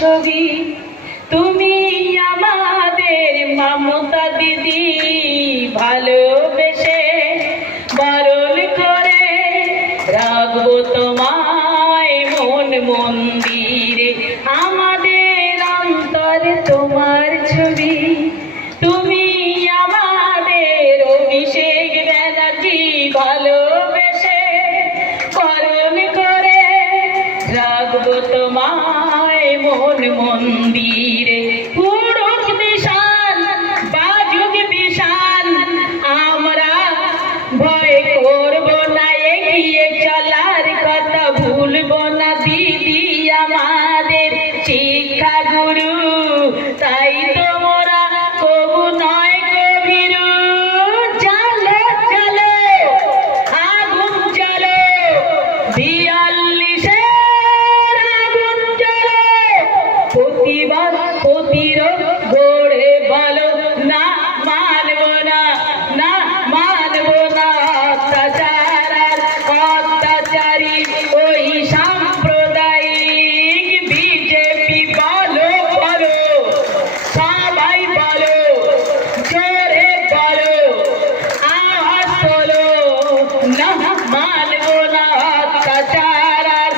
ছবি। তুমি আমাদের মমতা দিদি, ভালোবেসে বরণ করে রাখবো তোমায় মন মন্দিরে। আমাদের অন্তরে তোমার ছবি। তুমি আমাদের অভিষেক ব্যানার্জি, ভালোবেসে বরণ করে রাখবো তোমায় মন মন্দিরে। পুরুষ বিশাল বাজুক বিশাল, আমরা ভয় করবো না, এগিয়ে চলার কথা ভুলবো না। দিদি আমাদের শিক্ষা গুরু, তাই তোমরা কবু নয় কবিরু। চলো চলো আগুন চলো, ৪২-এর আগুন চলো। প্রতিবাদ প্রতিরোধ গড়ে বলো, না মানবো না, না মানবো না অত্যাচার আর অত্যাচারী ওই সাম্প্রদায়িক বিজেপি। বলো বলো সবাই বলো, জোরে বলো, আওয়াজ তোলো, না মানবো না অত্যাচার আর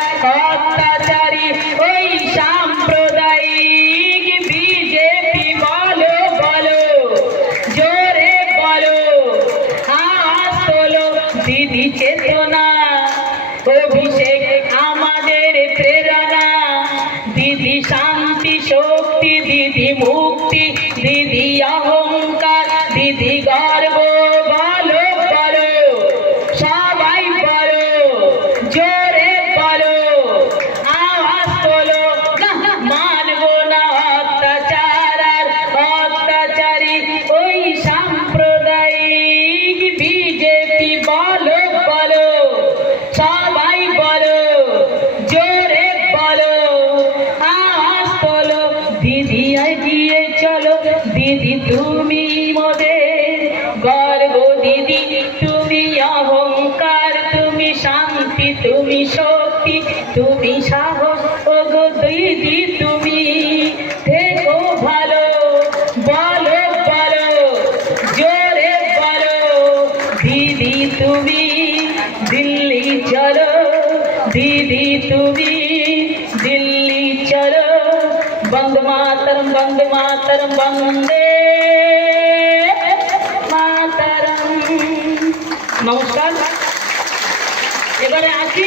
অত্যাচারী ওই সাম্প্রদায়িক বিজেপি। বলো বলো, জোরে বলো, আওয়াজ তোলো। দিদি চেতনা, অভিষেক আমাদের প্রেরণা। দিদি শান্তি শক্তি, দিদি মুক্তি, দিদি অহংকার, দিদি গর্ব। বলো বলো সবাই বলো, জোরে বলো, আওয়াজ তোলো, না মানবো না অত্যাচার আর অত্যাচারী ওই সাম্প্রদায়িক বিজেপি। বলো বলো সবাই বলো, জোরে বলো, আওয়াজ তোলো। দিদি এগিয়ে চলো, দিদি তুমি মোদের গর্ব। দিদি তুমি অহংকার, তুমি শান্তি, তুমি শক্তি, তুমি সাহস। ওগো দিদি তুমি থেকো ভালো। বলো বলো জোরে বলো, দিদি তুমি দিল্লি চলো, দিদি তুমি দিল্লি চলো। বন্দে মাতরম, বন্দে মাতরম, বন্দে মাতরম। নমস্কার। এবারে আসি